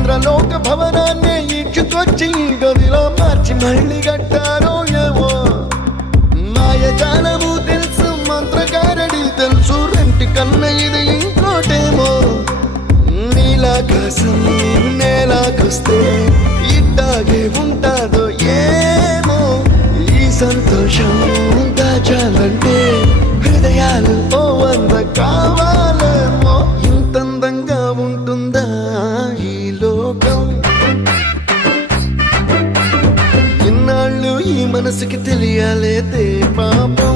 ఇంద్రలోక భవనాన్ని ఈడ్చుకొచ్చి గదిలో మార్చి మళ్ళీ కట్టారో ఏమో మాయజాలము తెలుసు మంత్రగారడి తెలుసు రెంటి కన్న ఇది ఇంకోటేమో నీలాకాశం నేలాకొస్తే ఇట్టాగే ఉంటాదో ఏమో ఈ సంతోషం దాచాలంటే హృదయాలు ఓ వంద కావాలేమో ఇంతందంగా ఉంటుందా ఈ లోకం ఇన్నాళ్ళు ఈ మనసుకి తెలియాలేదే పాపం